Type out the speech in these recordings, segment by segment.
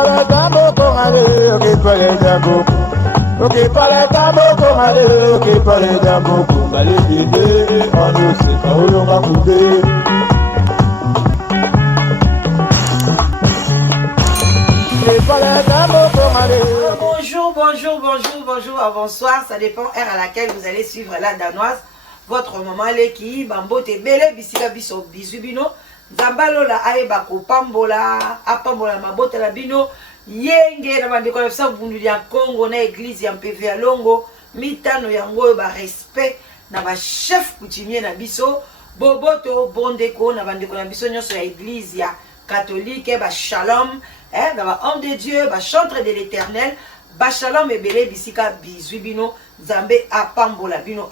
para tambo con ale, ok para tambo. Ok para tambo con ale, ok para tambo con ale, on ne sait pas où l'on va couper. Bonjour, bonsoir, ça dépend heure à laquelle vous allez suivre la danoise. Votre maman Leki, Bambo te bele, bisika biso bisubino, Zambalola aeba ko pambola, apambola mabote la bino, yenge na bandeko na fisa bundu ya Congo na église ya MPV ya Longo, mitano yango ba respect na ba chef coutumier na biso, boboto bondeko na bandeko na biso nyonso ya église ya catholique, ba shalom, na ba homme de Dieu, ba chantre de l'Éternel. Bashalom ebele bisika bizubino Zambe apambola bino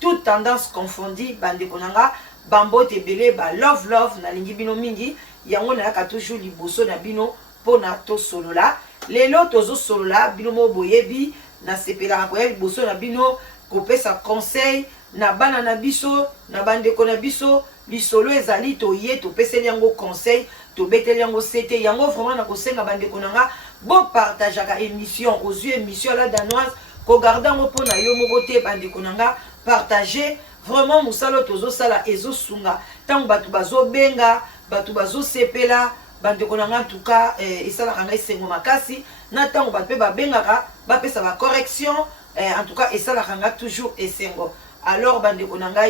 toute tendance confondue bande konanga bambo tebele ba love na lingi bino mingi yango na ka toujours liboso na bino pona to solola lelo tozo solola bino mo boyebi na sepela ko ya liboso na bino ko pesa conseil na bana na biso na bande kona biso lisolo ezali to ye to pesa yango conseil to beteli yango sete yango vraiment na ko senga bande konanga bon partage à émission aux yeux émission la danoise ko garda mo pona yo moko te bande konanga partager vraiment musalo tozo sala ezo sunga tango batu bazo benga batu bazo sepela bande konanga en tout cas esala kanga esengo makasi na tango batu ba bengaka ba pesa ba correction en tout cas esala kanga toujours esengo alors bande konanga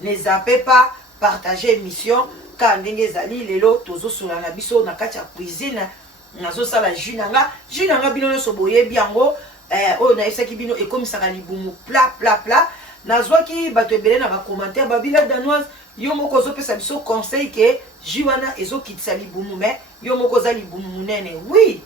ne zappez pas partager émission ka ndenge zali lelo tozo sula na biso na kati ya cuisine nazo sala jus nanga bino nyonso boyebi yango oyo nayebisaki bino ekomisaka libumu pla nazwaki bato ebele na bacommentaire babila danoise yo moko ozopesa biso conseil ke jus wana ezokitisa libumu mais yo moko oza libumu munene. Oui,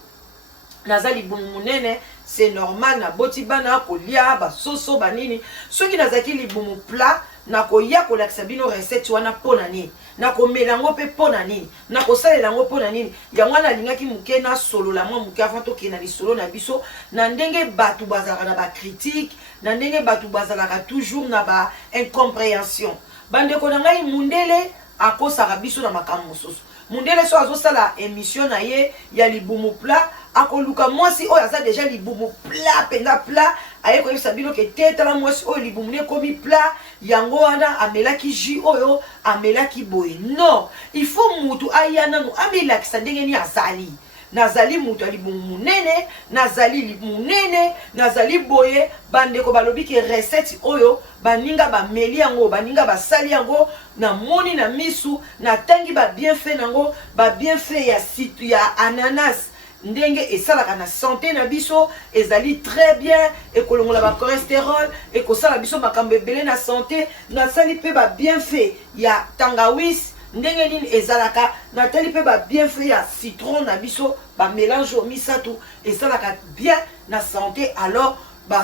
naza libumu munene, c'est normal na boti bana kolia basoso banini soki nazaki libumu pla na koya kolakisa bino recette wana pona nini na komela ngo pe pona nini na kosalela ngo pona nini yango na lingaki muke na solo la mwa muke avant to kena lisolo na biso na ndenge batu bazalaka na ba critique na ndenge batu bazalaka toujours na ba incompréhension bande ko na ngai mundele akosaka biso na makambo mosusu mundele so azosala émission na ye ya libumu pla akoluka mwasi oyo aza déjà libumu pla penga pla aye koyebisa bino ke tetala mwasi oyo libumu ne komi pla yango wana amelaki jus oyo amelaki boye. Non, il faut mutu aya nanu amelakisa ndenge ni azali nazali mutu alibumu munene nazali libumu munene nazali boye bandeko balobi ke recette oyo baninga bameli yango baninga basali yango na moni na misu na tangi ba bienfait nango ba bienfait ya situ ya ananas ndenge esalaka na santé na biso ezali très bien ekolongola ba cholestérol ekosala biso makambo ebele na santé nasali pe ba bienfait ya tangawis ndenge nini ezalaka natali pe ba bienfait ya citron na biso ba mélange misatu esalaka bien na santé. Alors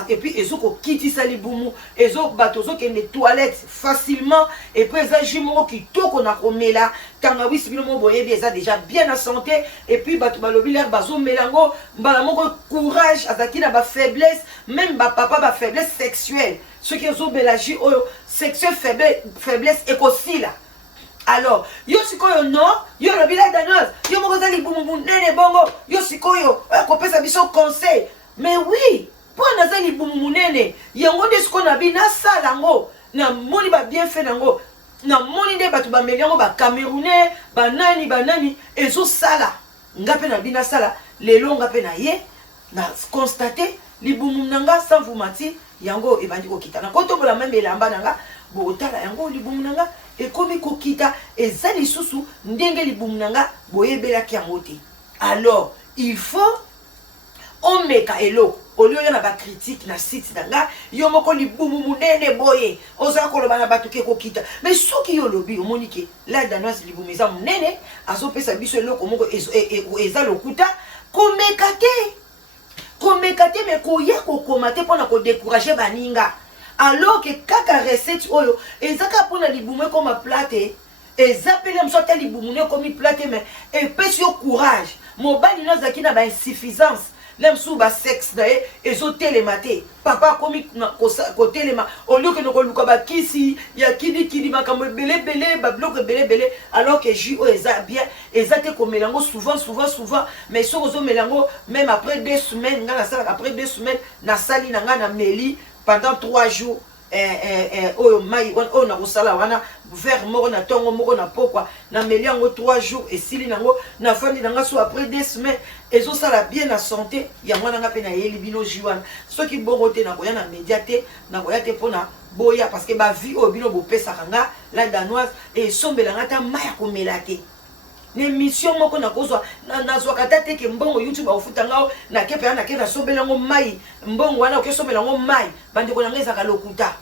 et puis ezoko kitisa libumu ezo bato zo kende toilette facilement et puis eza jimoko kitoko na komela tangawisi bino mo boyebi eza déjà bien na santé et puis bato balobi l'air bazo melango mbala moko courage azaki na ba faiblesse même ba papa ba faiblesse sexuelle ceux qui zo belaji oyo sexuelle faiblesse ekosila. Alors yo sikoyo non yo lobila danoise yo moko za libumu munene bongo yo sikoyo kopesa biso conseil mais oui po naza libumu munene yango nde siko na bi nasala ngo na moni ba bienfait nango na moni nde bato bameli yango ba camerounais banani ezosala nga pe na bi nasala lelo nga pe na ye na constater libumu nanga sans vous mentir yango ebandi kokita na kotombola même elamba nanga botala yango libumu nanga ekomi kokita eza lisusu ndenge libumu nanga boyebelaki yango te. Alors il faut omeka eloko olio na ba critique na site nanga yo moko libumu munene boye oza koloba na bato ke kokita mais soki yo lobi omoni ke la danoise libumu eza munene azopesa biso eloko moko eza lokuta komeka te me koya kokoma te mpona kodécourager baninga. Alors que kaka recette oyo ezaka pona libumu koma plate ezapeli mso ta libumu ne komi plate mais epesi yo courage mobali no zaki na ba insuffisance L'aime sous bas sexe d'ailleurs et zo télématé papa komi ko téléma au lieu que nous koluka ba kisi ya kidi makambo belé ba bloc belé alors que JO eza bien ezate ko melango souvent mais so zo melango même après 2 semaines nga na sala après 2 semaines na sali na nga na meli pendant 3 jours oyo mai on na kosala wana vers moko na tongo moko na pokwa na meli yango 3 jours et sili nango na fandi nanga so après 2 semaines ezo sala bien na santé yango nanga pe na yeli bino jiwana soki bongo te na koya na médiaté na koya te pona boya parce que ba vie o bino bo pesa kanga la danoise et sombelanga ta maya komela te l'émission moko na kozwa na zwa kata te ke mbongo YouTube ofuta ngao na kepe na ke na sobelango mai mbongo wana ke sobelango mai bande ko nanga ezaka lokuta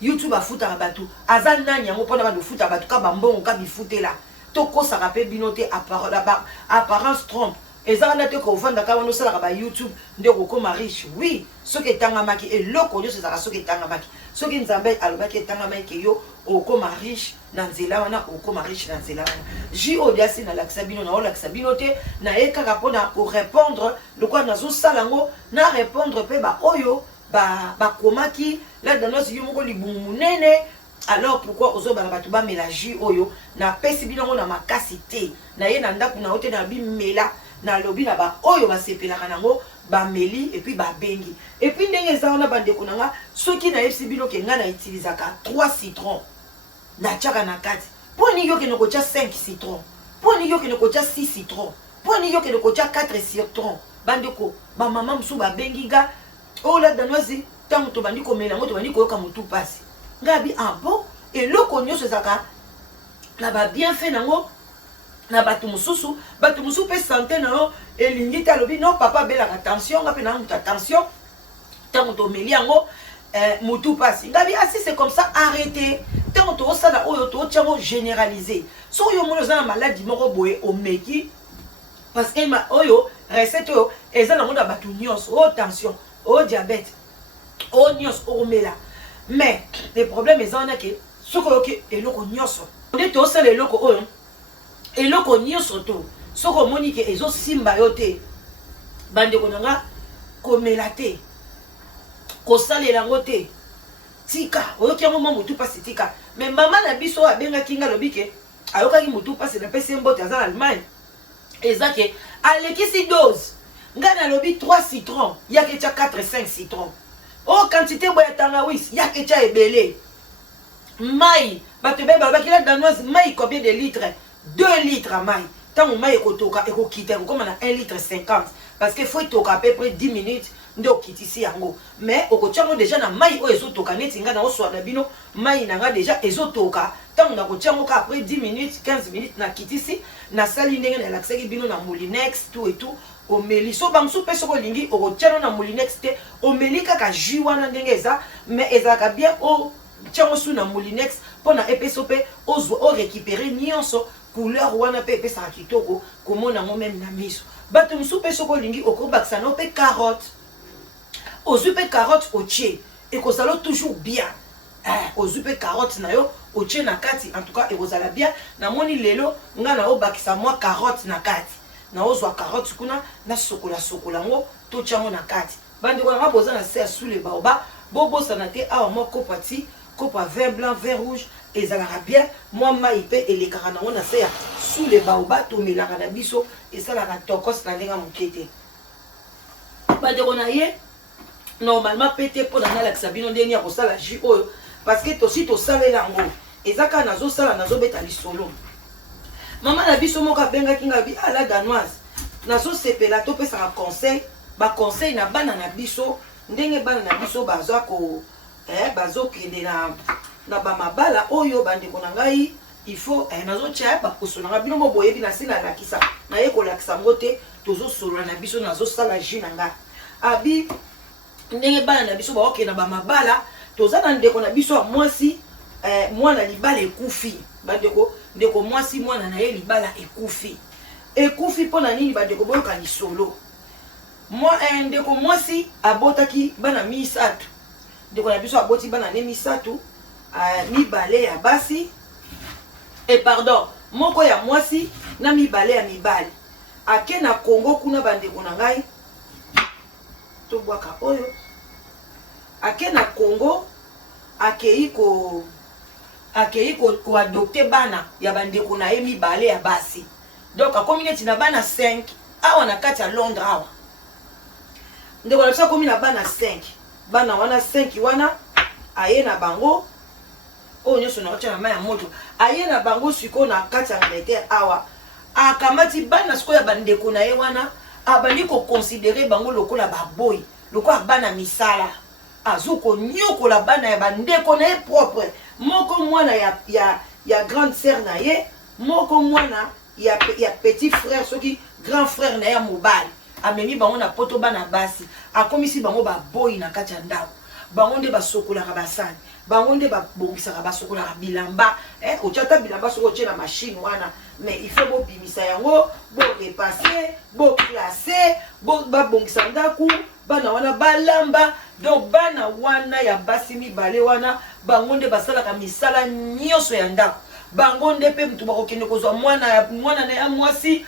YouTube afuta batu aza nani yango pona ba futa batu ka mbongo ka bifutela to ko saka pe binote apparence trompe ezaka na te ko vanda ka wana sala ba YouTube nde ko koma riche oui ce que tanga maki et loko nyo sezaka ce que tanga maki ce que nzambe alobaki tanga maki yo okoma riche na nzela wana okoma riche na nzela wana JO diasi na laksabino na olaksabino te na ekaka pona ko répondre lokwa nazo salango na répondre pe ba oyo ba komaki la danos yo moko libumu munene alors pourquoi ozo bana batu ba mélange oyo na pesi bino na makasi te na ye na ndaku na ote na bimela na lobi na ba oyo ba sepelaka nango ba meli et puis ba bengi et puis ndenge za wana bande konanga soki na FC bino ke nga na utilisaka 3 citrons na tchaka na kati poni yo ke no kocha 5 citrons poni yo ke no kocha 6 citrons poni yo ke no kocha 4 citrons bande ko ba mama musu ba bengi ga o la danoisi tango to bandi ko mela ngo to bandi ko yoka mutu pasi ngabi bon et loko nyo sezaka na ba bien fait nango na batu mususu pe santé na yo elingi ta lobi non papa bela attention ngapi na mutu attention tango to meli yango mutu pasi ngabi asi c'est comme ça arrêtez tango to sala oyo to tiamo généraliser so yo mono za maladie moko boye o meki parce que ma oyo recette oyo eza na monde batu nyos o tension o diabète o nyos o mela mais le problème est en que soko yoke eloko nyos nde to sala eloko oyo eloko nyonso to soko moni ke ezo simba yo te bande konanga komela te kosalela ngo te tika oyoki yango mwa mutu pasi tika mais mama na biso abengaki nga lobi ke ayokaki mutu pasi na pesi mbote aza na Allemagne eza ke alekisi dose nga na lobi 3 citrons yake tia 4-5 citrons o quantité boya tangawis yake tia ebele mai bato be babaki la danoise mai combien de litres 2 litres à maï. Tant que maï est kotoka et kokite, comme on a 1 litre 50. Parce qu'il faut toka à peu près 10 minutes. Donc kiti ici yango. Mais au kotiango déjà na maï o ezo toka net inga na oswa na bino maï nanga déjà ezo toka. Tant on a kotiango ka après 10 minutes, 15 minutes na kiti ici na sali ndenge na laksaki bino na moulinex tout et tout. O meli so bangsu pe soko lingi o kotiango na moulinex te o meli kaka jus wana ndenge eza mais ezaka bien o tiango sou na moulinex pona epesope o récupérer nyonso couleur wana pe pe sa kitoko komona ngo même na miso bato musu pe soko lingi okobakisa no pe carotte ozu pe carotte otie et kozalo toujours bien ozu pe carotte na yo otie na kati en tout cas et kozala bien na moni lelo nga na obakisa moi carotte na kati na ozwa carotte kuna na sokola ngo to tiango na kati bande ko na boza na serre sous les baobab bobo sanate awa mo kopati kopa vin blanc vin rouge ezalaka bien moi maïpe et les caranons na serre sous les baobab to melaka na biso et ça la tokos na ndenge mokete bande ko na ye normalement pété pour na la sabino ndeni ya kosala jus oyo parce que to si to salela ngo ezaka nazo sala nazo beta lisolo mama na biso moka benga kinga bi ala danoise nazo sepela to pesa ka conseil ba conseil na bana na biso ndenge bana na biso bazwa ko bazo kende na ba mabala oyo bande ko na ngai il faut nazo tia ba kosola nga bino mo boyebi na sina la kisa na ye ko lakisa ngote tozo solo na biso nazo sala jus na nga abi ndenge bana na biso ba oke na ba mabala toza na ndeko na biso mwasi mwana libala ekufi bandeko ndeko mwasi mwana na ye libala ekufi pona nini bandeko boyoka lisolo ndeko mwasi abotaki bana misatu ndeko na biso aboti bana ne misatu mibale ya basi moko ya mwasi na mibale ya mibali ake na Congo kuna bandeko na ngai to bwaka oyo ake na Congo akei ko adopte bana ya bandeko na ye mibale ya basi donc akomi neti na bana 5 awa na kati ya Londres awa ndeko na biso akomi na bana 5 bana wana 5 wana aye na bango oyo nyonso na kotia na mai ya moto aye na bango sikoyo na kati ya Angleterre awa akamati bana sikoyo ya bandeko na ye wana abandi koconsidere bango lokola baboyi lokola bana misala azuko nyokola bana ya bandeko na ye propre moko mwana ya grande sœur na ye moko mwana ya petit frère soki grand frère na ye mobali amemi bango na poto bana basi akomisi bango baboyi na kati ya ndako bango nde basokolaka basani bango nde babongisaka basokolaka bilamba otiata bilamba soki otie na machine wana mais il faut bobimisa yango borepase boklasse babongisa ndako bana wana balamba donc bana wana ya basi mibale wana bango nde basalaka misala nyonso ya ndako bango nde pe mutu bakokende kozwa mwana na ya mwasi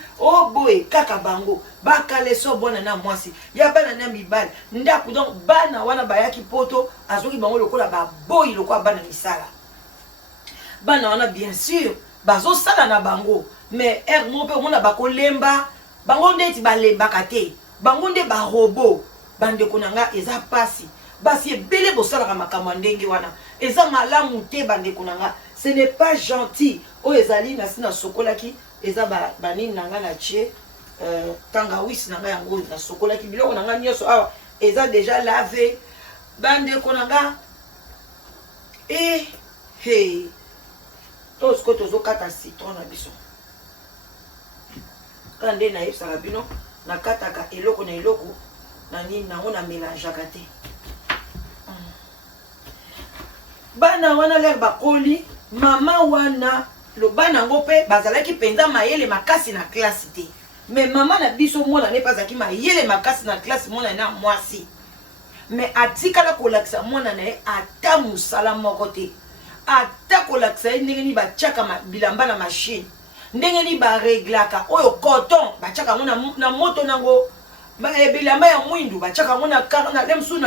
boye kaka bango bakale so bwana na mwasi ya bana na mibale ndako donc bana wana bayaki poto azoki bango lokola baboyi lokola bana misala bana wana bien sûr bazosala na bango mais mo pe omona bakolemba bango ndeti balembaka te bango nde barobo bandeko na nga eza pasi basi ebele bosalaka makambo ndenge wana eza malamu te bandeko na nga ce n'est pas gentil oyo ezali nasi na sokolaki eza banini na nga na tie tangawisi na nga yango na sokolaki biloko na nga nyonso awa eza déjà lavé bandeko na nga to siko tozokata citron na biso kaka nde nayebisaka bino nakataka eloko na eloko na nini nango na mélangeaka te bana wana lere bakoli mama wana lobana yango mpe bazalaki mpenza mayele makasi na klase te mais mama na biso mwana ne bazalaki mayele makasi na klase mwana na mwasi mais atikala kolakisa mwana na ye ata mosala moko te ata kolakisa ye ndenge nini batiaka bilamba na machine ndenge nini bareglaka oyo coton batiaka yango na moto nango bilamba ya mwindu batiaka yango na lemsu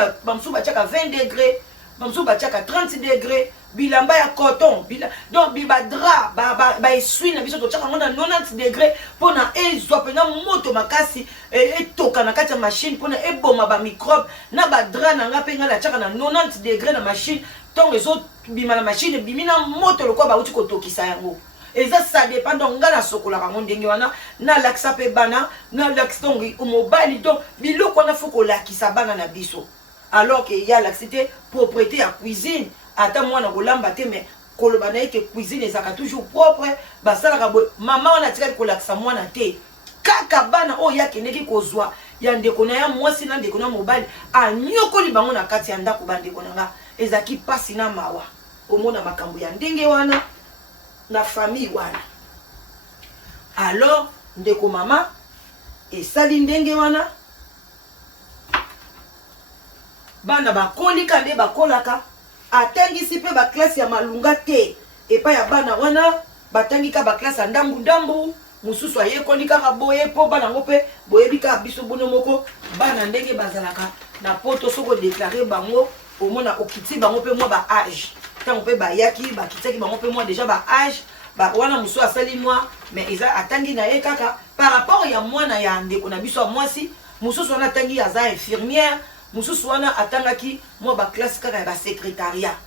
batiaka 20 degré bamsu batiaka 30 degré bilamba ya coton donc bibadra baesui na biso totiaka yango na 90 degré mpona ezwa mpena moto makasi etoka na kati ya machine mpona eboma bamicrobe na badra na nga mpe nga natiaka na 90 degré na machine ntongo ezobima na machine ebimi na moto lokola bauti kotokisa yango eza ça dépend donc nga nasokolaka yango ndenge wana nalakisa mpe bana nalakisa donc mobali donc biloko wana fo kolakisa bana na biso alors que ya laxité propreté ya cuisine ata mwana kolamba te mais koloba na ye ke cuisine ezalaka toujours propre basalaka boye mama wana atikali kolakisa mwana te kaka bana oyo yakendeki kozwa ya ndeko na ya mwasi na ndeko na mobali anyokoli bango na kati ya ndako bandeko na nga ezalaki pasi na mawa omona makambo ya ndenge wana na famille wana alors ndeko mama esali ndenge wana bana bakolika nde bakolaka atangisi mpe baklase ya malunga te epai ya bana wana batangika baklase ya ndambu mosusu ayekoli kaka boye mpo bana yango mpe boyebi kaka biso bono moko bana ndenge bazalaka na poto soki odeklare bango omona okiti bango mpe mwa baage ntango mpe bayaki bakitiaki bango mpe mwa deja baage wana mosusu asali mwa mais eza atangi na ye kaka par rapport ya mwana ya ndeko na biso ya mwasi mosusu wana atangi aza infirmière mosusu wana atangaki mwa baklase kaka ya basekretariat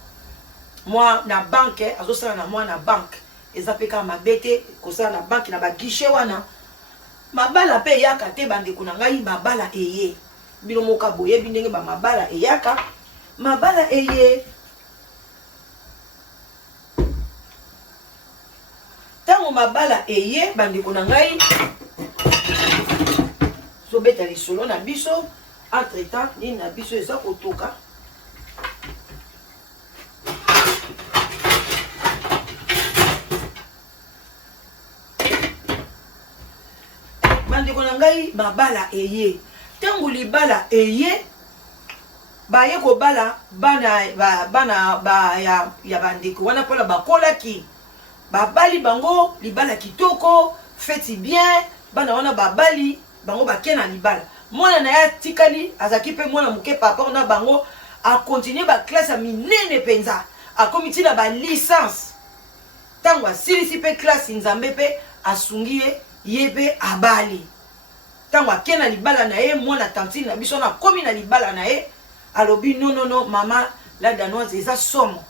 mwa na banke azosala na mwa na banke eza mpe kaka mabe te kosala na banke na bagishe wana mabala mpe eyaka te bandeko na ngai mabala eye bino moka boyebi ndenge bamabala eyaka mabala eye ntango mabala eye bandeko na ngai zobeta lisolo na biso entre temps nini na biso eza kotoka bandeko na ngai mabala eye ntango libala eye baye kobala bana ya bandeko wana mpona bakolaki babali bango libala kitoko feti bien bana wana babali bango bakena libala mwana na ya tikali azaki pe mwana muke papa na bango a continuer ba classe a minene penza a komiti na ba licence tango asilisi pe classe nzambe pe asungie yebe abali tango akena libala na ye mwana tantine na biso na komi na libala na ye alobi non mama la danoise eza somo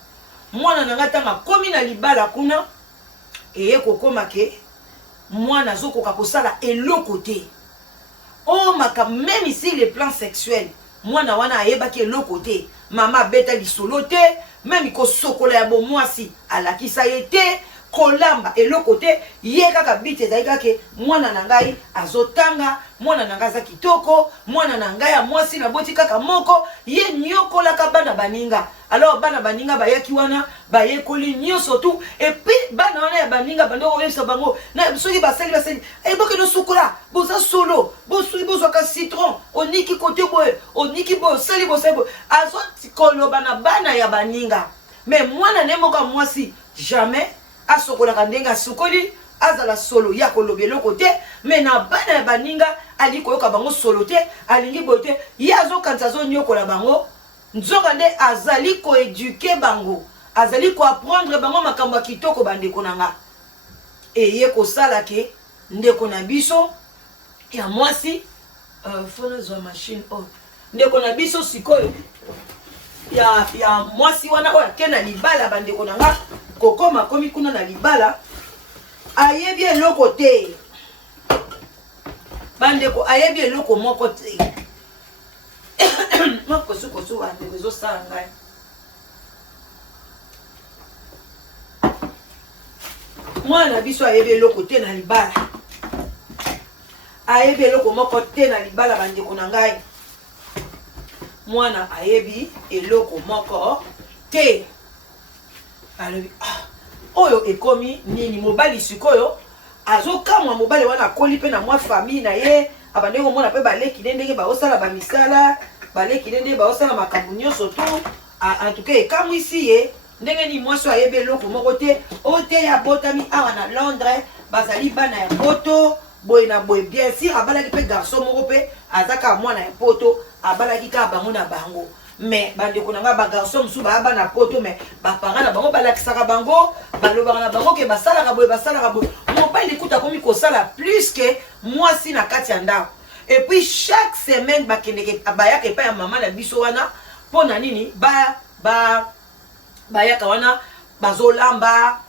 mwana nanga tanga komi na libala kuna eye kokoma ke mwana azokoka kosala eloko te oh maka même ici le plan sexuel mwana wana ayebaki eloko te mama beta lisolo te même kosokola ya bomwasi alakisa ye te kolamba eloko te ye kaka bite ezali kake mwana na ngai azotanga mwana na ngai aza kitoko mwana na ngai ya mwasi na boti kaka moko ye nyokolaka bana baninga alors bana baninga bayaki wana bayekoli nyonso tu epuis bana wana ya baninga bando koyebisa bango na soki basali eboke no sukola boza solo bosuki bozwaka citron oniki kote boye oniki boye osali bosali boye azokoloba na bana ya baninga mais mwana ne moko ya mwasi jamais asokolaka ndenge asukoli azala solo ya koloba eloko te mais na bana ya baninga ali koyoka bango solo te alingi boye te ye azokanisa azonyokola bango nzoka nde azali koeduke bango azali koapprendre bango makambo ya kitoko bandeko na nga eye kosala ke ndeko na biso ya mwasi fona zwa machine oyo ndeko na biso sikoyo ya mwasi wana oyo ake na libala bandeko na nga kokoma komi kuna na libala ayebi eloko te bandeko ayebi eloko moko te makosukosu bandeko ezosala ngai mwana biso ayebi eloko te na libala ayebi eloko moko te na libala bandeko na ngai mwana ayebi eloko moko te alobi oyo ekomi nini mobali sikoyo azokamwa mobali wana akoli pe na mwa famille na ye abandeki komona pe baleki nde ndenge baosala bamisala baleki nde ndenge baosala makambo nyonso tu en tout cas ekamwisi ye ndenge ni mwasi ayebi eloko moko te oyo te ya botami awa na Londres bazali bana ya poto boye na boye bien sûr abalaki pe garçon moko pe azaka mwana ya poto abalaki ka bango na bango mais bandeko na nga ba garçon musu ba bana poto mais ba parents na bango balakisaka bango balobaka na bango ke basalaka boye mobali kuta komi kosala plus que mwasi na kati ya ndako et puis chaque semaine bakendeke bayaka epai ya mama na biso wana mpona nini bayaka wana bazolamba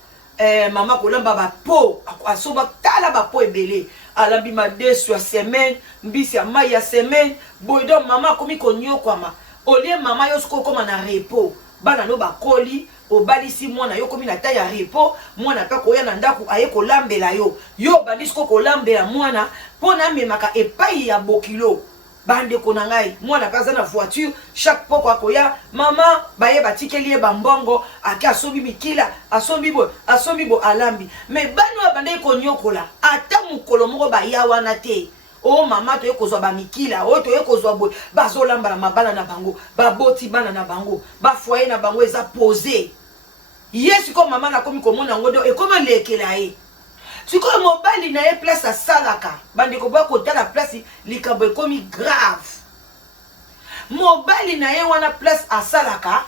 mama kolamba bapo asoba tala bapo ebele alambi madesu ya semaine mbisi ya mai ya semaine boye donc mama akomi konyokwama olie mama yo siko koma na repos bana no bakoli obalisi mwana yo komi na ta ya repos mwana pe koya na ndako aye kolambela yo bandi siko kolambela mwana mpona amemaka epai ya bokilo bandeko na ngai mwana pe aza na voiture chaque poko akoya mama baye batikeli ye bambongo ake asombi mikila asombi bo alambi mais bano abandeki konyokola ata mokolo moko baya wana te oh mama toye kozwa bamikila oyo toye kozwa boye bazolamba na mabala na bango baboti bana na bango bafoye na bango eza posé ye sikoyo mama nakomi komona yango nde ekoma lekela ye sikoyo mobali na ye place asalaka bandeko bakotala place likambo ekomi grave mobali na ye wana place asalaka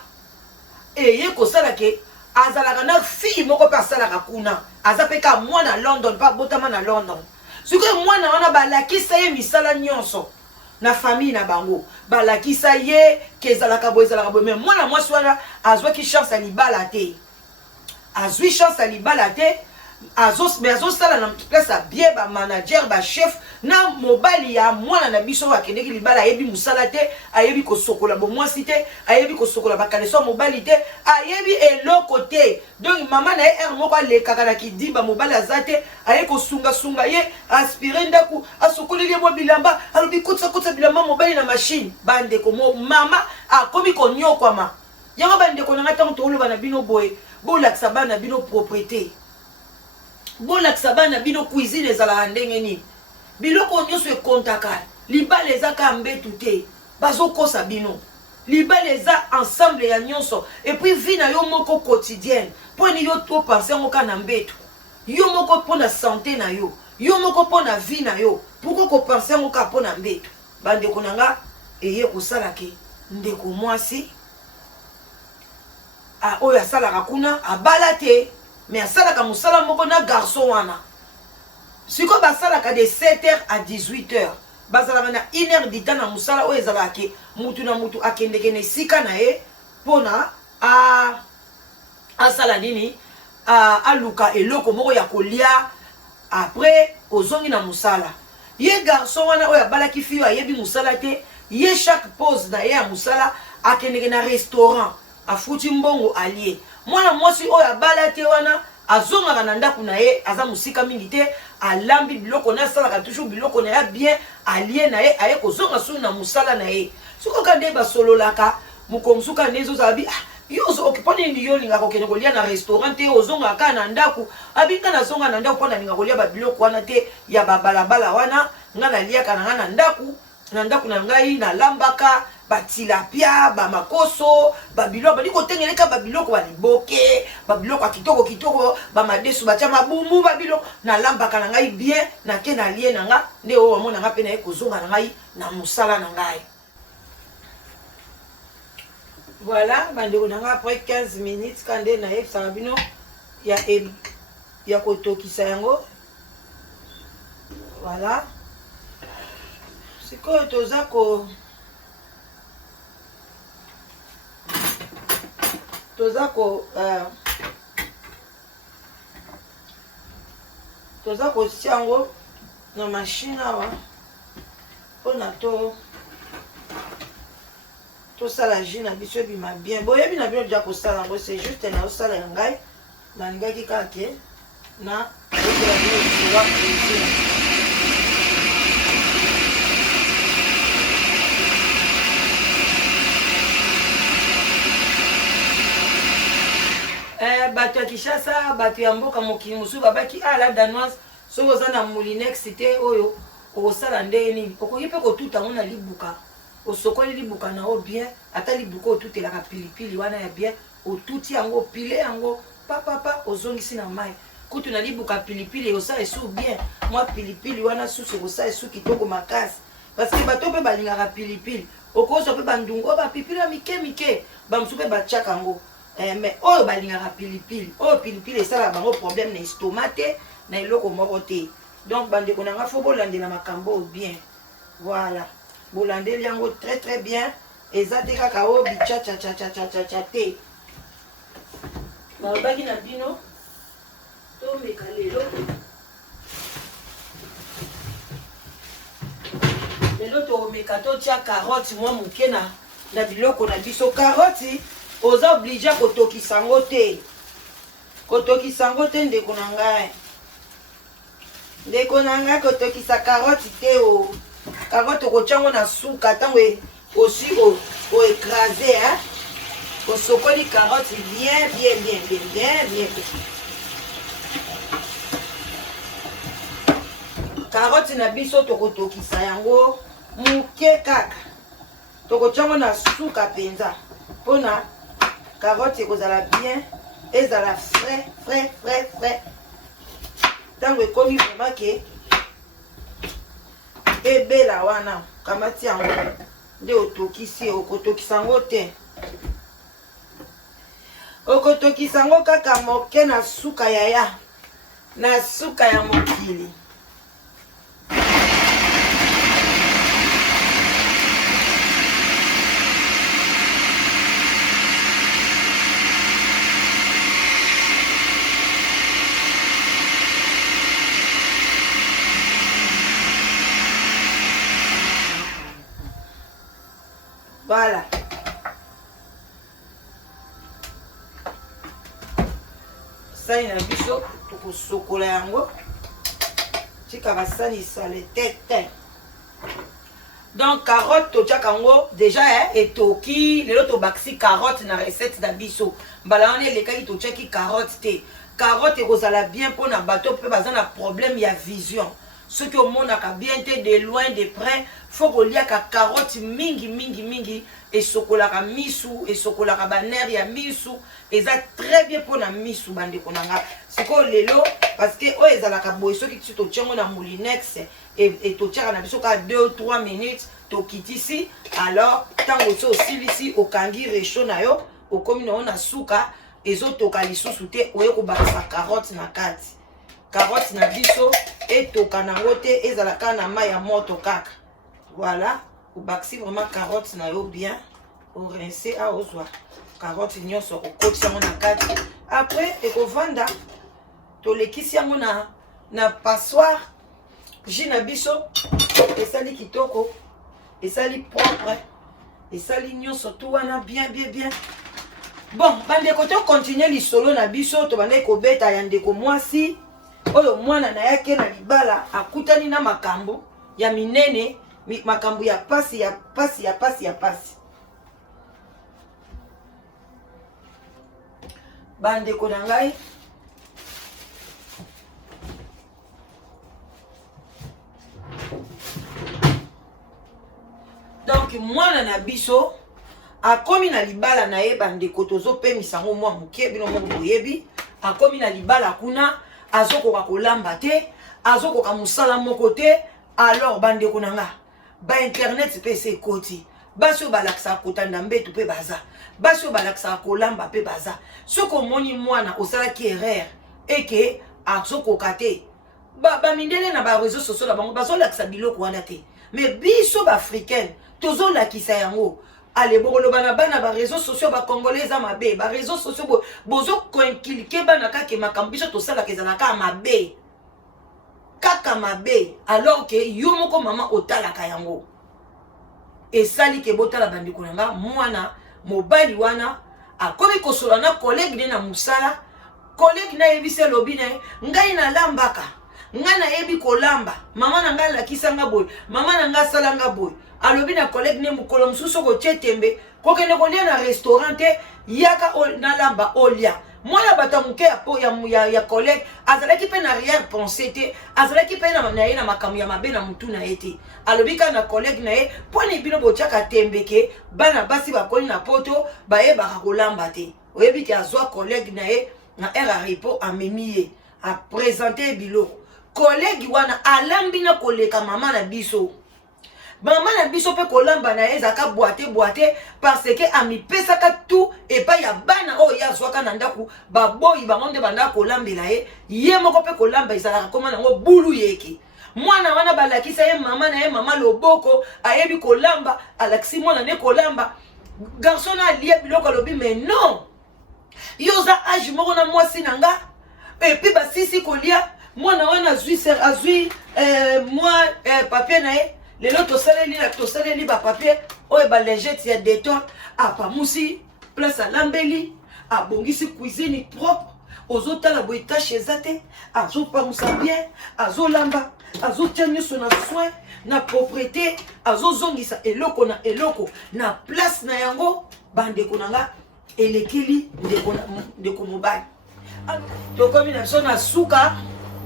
eye kosala ke azalaka na fille moko mpe asalaka kuna aza mpe ka mwana London mpe abotama na London sikoyo mwana wana balakisa ye misala nyonso na famille na bango balakisa ye ke ezalaka boye mais mwana mwasi wana azwaki chance ya libala te azwi chance ya libala te mais azosala na place ya bien bamanager bachef na mobali ya mwana na biso akendeki libala ayebi mosala te ayebi kosokola bomwasi te ayebi kosokola bakaleso mobali te ayebi eloko te donc mama na ye ere moko alekaka na kidiba mobali aza te aye kosungasunga ye aspire ndaku asokoleli ye mwa bilamba alobi kotisa bilamba mobali na machine bandeko mama akomi konyokwama yango bandeko na nga ntango toloba na bino boye bolakisa bana bino propriété bolakisa bana bino cuisine ezalaka ndenge nini biloko nyonso ekontaka libala ezaka mbetu te bazokosa bino libala eza ensemble ya nyonso et puis vie na yo moko quotidienne mponi yo to pense yango ka na mbetu yo moko mpona santé na yo yo moko mpona vie na yo pourquoi kopense yango ka mpona mbetu bandeko na nga eye kosala ke ndeko mwasi oyo asalaka kuna abala te mais asalaka mosala moko na garçon wana sikoyo basalaka de 7h à 18h bazalaka na 1h du temps na mosala oyo ezalaka ke mutu na mutu akendeke na esika na ye mpona asala nini aluka eloko moko ya kolia après ozongi na mosala ye garçon wana oyo abalaki fille ayebi mosala te ye chaque pause na ye ya mosala akendeke na restaurant afuti mbongo alie mwana mwasi oyo abala te wana azongaka na ndako na ye aza mosika mingi te alambi biloko na asalaka toujours biloko na ye bien alie na ye aye kozonga sulu na mosala na ye sikoka nde basololaka mokomosuka nde ezozala bi yo okipa nini yo olingaka kokende kolia na restaurant te ozongaka kaka na ndako abinga nazonga na ndako mpo nalinga kolia babiloko wana te ya babalabala wana nga naliaka na nga na ndako na ngai nalambaka batilapia bamakoso babiloko bali kotengeleka babiloko baliboke babiloko ya kitoko bamadesu batia mabumbu babiloko nalambaka na ngai bien nake nalie na nga nde oyo wamona nga mpe na ye kozonga na ngai na mosala na ngai. Voilà, bandeko na nga après 15 minutes kande na yebisaka bino ya kotokisa yango. Voilà, sikoyo toza kotia yango na machine awa mpona tosala jus na biso ebima bien boyebi na bino deja kosala yango c'est juste na osala ya ngai nalingaki kaka ke na okela bino lisoba bato ya Kinshasa bato ya mboka mokili mosusu babaki la danoise soki oza na molinex te oyo okosala ndenge nini okoki mpe kotuta yango na libuka osokoli libuka na o bien ata libuka otutelaka pilipili wana ya bien otuti yango opile yango papapa ozongisi na mai kutu na libuka pilipili osala esu bien mwa pilipili wana susu ekosala esu kitoko makasi parce que bato mpe balingaka pilipili okozwa mpe bandungu oyo bapipili ya mike bamosusu mpe batiaka yango mais oyo balingaka pilipili oyo pilipili esalaka bango problème na estomac te na eloko moko te donc bandeko na nga fo bolandela makambo oyo bien voilà bolandeli yango très bien eza te kaka oyo bichachachachachacha te balobaki na bino tomeka lelo toomeka totia carotte mwa moke na biloko na biso carotte oza oblige kotokisa yango te ndeko na ngai kotokisa carotte te o carotte okotia yango na suka ntango osi oekrase osokoli carotte bien carotte na biso tokotokisa yango moke kaka tokotia yango na suka mpenza mpona carotte ekozala bien ezala frais ntango ekomi vraimen ke ebela wana kamati yango nde otokisi okotokisa yango te okotokisa yango kaka moke na suka ya mokili voilà sani na biso tokosokola yango tika basani sale te donc carotte totiaka yango déjà etoki lelo tobakisi carotte na recette na biso mbala wana elekaki totiaki carotte te carotte ekozala bien mpona bato mpe baza na problème ya vision ce que au monde a bien été de loin de près faut que lia ka carotte mingi et sokolaka misu et sokolaka baner ya misu eza très bien pour na misu bande konanga siko lelo parce que o ezalaka boy soki tu to tchango na moulinex et to tchaka na biso ka 2 ou 3 minutes to kitisi alors tango so silisi okangi réchaud na yo okomi na ona suka ezotoka lisusu te oye kobakisa carotte na kati carotte na biso etoka nango te ezalaka na mai ya moto kaka voilà obakisi vraiment carotte na yo bien orince a ozwa carotte nyonso okotisa yango na kati après ekovanda tolekisi yango na passoire jus na biso esali kitoko esali propre esali nyonso tu wana bien bon bandeko to continue lisolo na biso to bande kobeta ya ndeko mwasi oyo mwana na yake na libala akutani na makambo ya minene makambo ya pasi bandeko na ngai donc mwana na biso akomi na libala na ye bandeko tozopemisa yango mwa moke bino moko boyebi akomi na libala kuna azokoka kolamba te azokoka mosala moko te alors bandeko na nga ba internet mpe se ekoti basi oyo balakisaka kotanda mbetu mpe baza basi oyo balakisaka kolamba mpe baza soki omoni mwana osalaki erreur eke azokoka te bamindele na bareseau sociaux na bango bazolakisa biloko wana te mais biso baafricaine tozolakisa yango ale bokoloba na bana bareseau sociaux bakongolais eza mabe bareseau sociaux bozokoinkilike bana kaka makambo biso tosalaka ezalaka mabe kaka mabe alors que yo moko mama otalaka yango esali ke botala bandeko na nga mwana mobali wana akomi kosola na collègue ne na musala collègue na yebisi lobi na ngai na lambaka ngai na yebi kolamba mama na ngai lakisa nga boy mama na ngai sala nga boy alobi na collègue ne mukolo mususu ko tembe kokende kolia na restaurant te yaka na lamba olia mwana bata muke ya collègue azalaki pe na arrière pensée te azalaki pe na ye na makambo ya mabe na mutu na ye te alobi ka na collègue na ye poni bino botiaka tembeke bana basi bakoni na poto bayebaka kolamba te oyebi ke azwa collègue na ye na air a repos amemi ye a présenter biloko collègue wana alambi na koleka mama na biso mama na biso pe kolamba na ezaka boite parce que amipesaka tout et pas ya bana o ya zwaka na ndaku baboyi bangonde banda kolambela ye moko pe kolamba izalaka koma nango bulu yeke mwana wana balakisa ye mama loboko ayebi kolamba alakisi mwana ne kolamba garçon na lié biloko lobi mais non yoza âge moko na mwasi nanga et puis basisi kolia mwana wana azui moi papier na ye lelo tosaleli ba papier oyo ba lingette ya détol apamusi place alambeli abongisi cuisine propre ozotala boye tâche eza te azopamusa bien azolamba azotia nyonso na soin na propreté azozongisa eloko na eloko na place na yango bandeko na nga elekeli ndeko mobali tokomi na biso na suka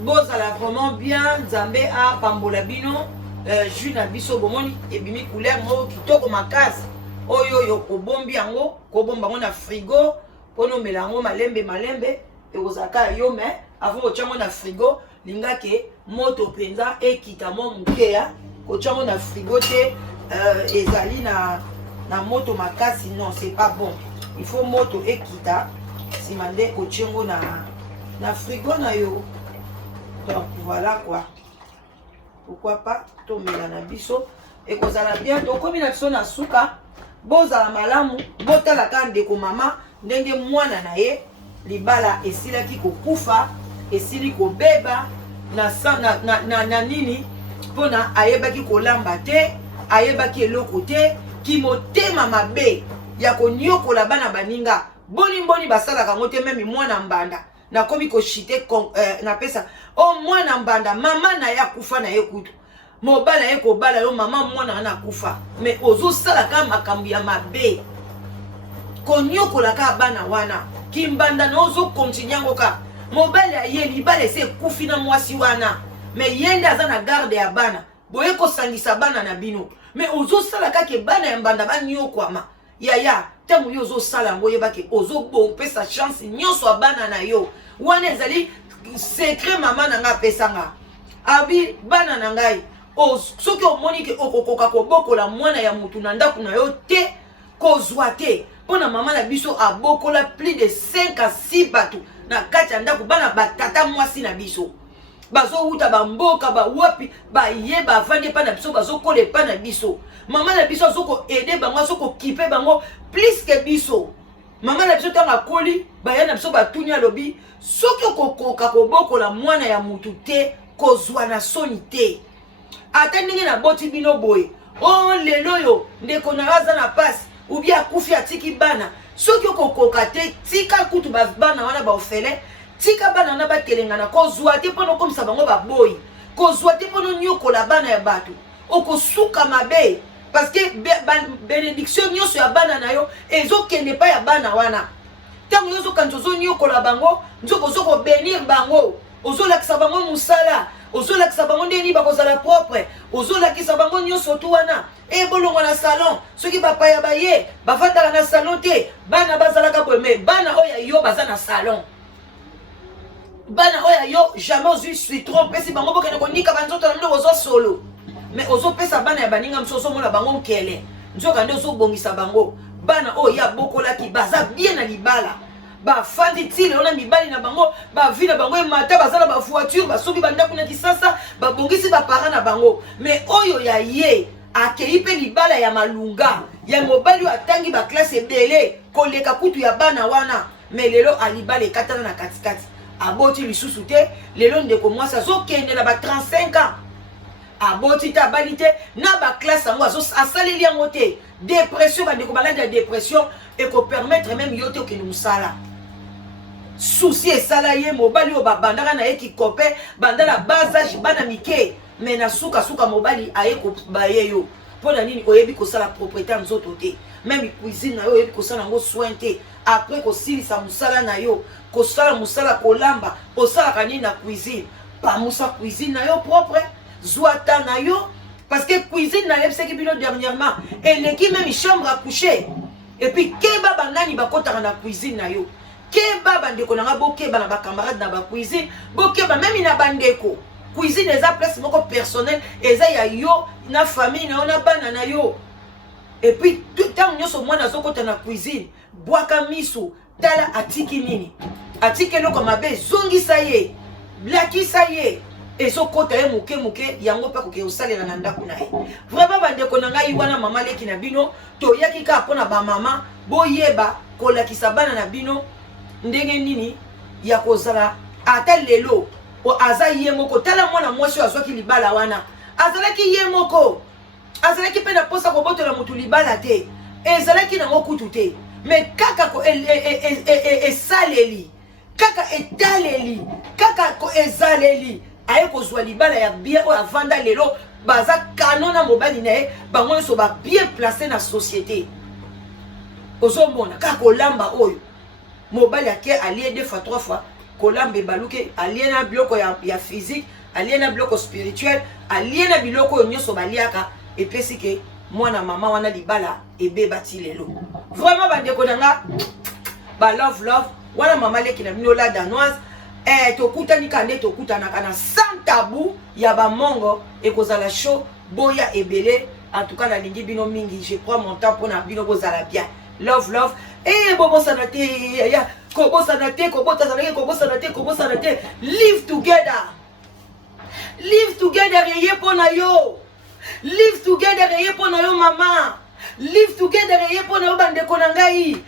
bozala vraiment bien nzambe apambola bino jus na biso bomoni ebimi couleur moko kitoko makasi oyo obombi yango kobomba yango na frigo mpona omela yango malembe ekozalaka yo mais avant otya yango na frigo lingake moto mpenza ekita mo mokeya kotya yango na frigo te ezali na moto makasi non c'est pas bon il faut moto ekita nsima nde kotya yango na frigo na yo donc voilà quoi pourquoi pas tomela na biso ekozala bien tokomi na biso na suka bozala malamu botalaka ndeko mama ndenge mwana na ye libala esilaki kokufa esili kobeba na nini mpona ayebaki kolamba te ayebaki eloko te kimotema mabe ya konyokola bana baninga boni basalaka yango te meme mwana mbanda nakomi koshite napesa o mwana mbanda mama na ye akufa na ye kutu mobala ye kobala yo mama mwana na kufa mais ozosalaka makambo ya mabe konyokolaka bana wana kimbanda na ozokontinue yango ka mobali aye libala ese ekufi na mwasi wana mais yende aza na garde ya bana boye kosangisa bana na bino mais ozosala kaka bana ya mbanda banyokwama yaya ntango yo ozosala yango oyebake ozopesa chance nyonso ya bana na yo wana ezali secret mama na ngai apesanga abi bana na ngai soki omoni ke okokoka kobokola mwana ya mutu na ndako na yo te kozwa te mpona mama na biso abokola plus de 5 à 6 bato na kati ya ndako bana batata mwasi na biso bazowuta bamboka bawapi baye bavandi epa na biso bazokola epa na biso mama na biso azokoede bango azokokipe bango plus ke biso mama na biso ntango akoli baya na biso batuni alobi soki okokoka kobokola mwana ya mutu te kozwa na soni te ata ndenge naboti bino boye lelo oyo ndeko na yo aza na pasi ubi akufi atiki bana soki okokoka te tika kutu bana wana baofele tika bana na batelengana kozwa te mpono okomisa bango baboyi kozwa te mpono nyokola bana ya bato okosuka mabe parce que bénédiction nyonso ya bana na yo ezokende pa ya bana wana ntango yo ozokanisa ozonyokola bango nzoko ozokobenir bango ozolakisa bango mosala ozolakisa bango ndeni bakozala propre ozolakisa bango nyonso tu wana ebolongo na salon soki bapaya baye bafandaka na salon te bana bazalaka boye me bana oyo yo baza na salon bana oyo yo jamais ozwi citron pesi bango bokende konika banzoto na nde ozwa solo mais ozopesa bana ya baninga mosu ozomona bango nkele nzoka nde ozobongisa bango bana oyo ya bokolaki baza bien na libala bafandi tile ona mibali na bango bavi na bango emata bazala bavoiture basobi bandako na kisasa babongisi bapara na bango mais oyo ya ye akei mpe libala ya malunga ya mobali oyo atangi baklase ebele koleka kutu ya bana wana mais lelo alibala ekatana na katikati aboti lisusu te lelo ndeko mwasi azokende na ba 35 ans aboti te abali te na baklase yango asaleli yango te dépression bandeko baladi ya dépression ekopermettre même yo te okende mosala souci esala ye mobali oyo babandaka na ye kikope banda na bas age bana mike me na sukasuka mobali aye kobaye yo mpo na nini oyebi kosala propriété ya nzoto te même cuisine na yo oyebi kosala yango soin te après kosilisa mosala na yo kosala mosala kolamba osalaka nini na cuisine pamusa cuisine na yo propre zwa ta na yo parce que cuisine na yebisaki bino dernièrement eleki même chambre à coucher et puis keba banani bakotaka na cuisine na yo keba bandeko nanga bokeba na bacamarade na bacuisine bokeba même na bandeko cuisine eza place moko personnel eza ya yo na famille na yo na bana na yo et puis ntango nyonso mwana azokota na cuisine bwaka miso tala atiki nini atiki eloko mabe ezongisa ye blakisa ye ezokota ye moke moke yango mpe koke osalela na ndako na ye vraiment bandeko na ngai wana mama leki na bino toyaki kaka mpona bamama boyeba kolakisa bana na bino ndenge nini ya kozala ata lelo aza ye moko tala mwana mwasi oyo azwaki libala wana azalaki ye moko azalaki mpe na mposa kobotola motu libala te ezalaki nango kutu te me kaka esaleli kaka etaleli kaka ezaleli aye kozwa libala ya bien oyo avanda lelo baza kano na mobali na ye bango nyonso babien place na société ozomona kaka kolamba oyo mobali ake alie 2 fois 3 fois kolamba ebaluke alie na biloko ya physique alie na biloko spirituel alie na biloko oyo nyonso baliaka epesi ke mwana mama wana libala ebeba ti lelo vraiment bandeko na nga love wana mama leki na bino la danoise tokutani kande tokutanaka na sans tabou ya bamongo ekozala show boya ebele en tout cas nalingi bino mingi je prends mon temps mpona bino bozala bien love bobosana te ya kobosana te kobosana te live together eye mpona yo live together eye mpona yo mama live together eye mpona yo bandeko na ngai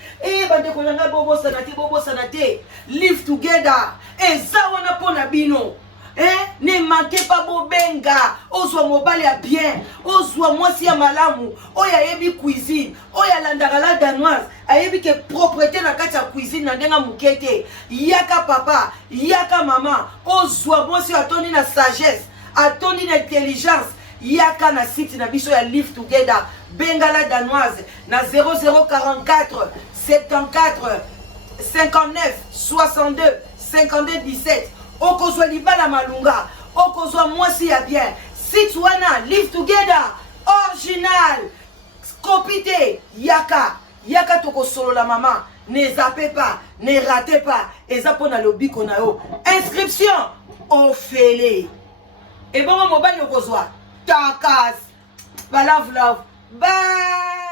bandeko na ngai bobosana te live together eza wana mpona bino ne manquez pas bobenga ozwa mobali ya bien ozwa mwasi ya malamu oyo ayebi cuisine oyo alandaka la danoise ayebi ke propreté na kati ya cuisine na ndenga moke te yaka papa yaka mama ozwa mwasi oyo atondi na sagesse atondi na intelligence yaka na site na biso ya live together benga la danoise na 0044 74 59 62 52 17 okozwa libala malunga okozwa mwasi ya bien site wana live together original copie yaka tokosolola mama ne zappez pas ne ratez pas eza mpona lobiko na yo inscription ofele ebongo mobali okozwa takas ba love bye.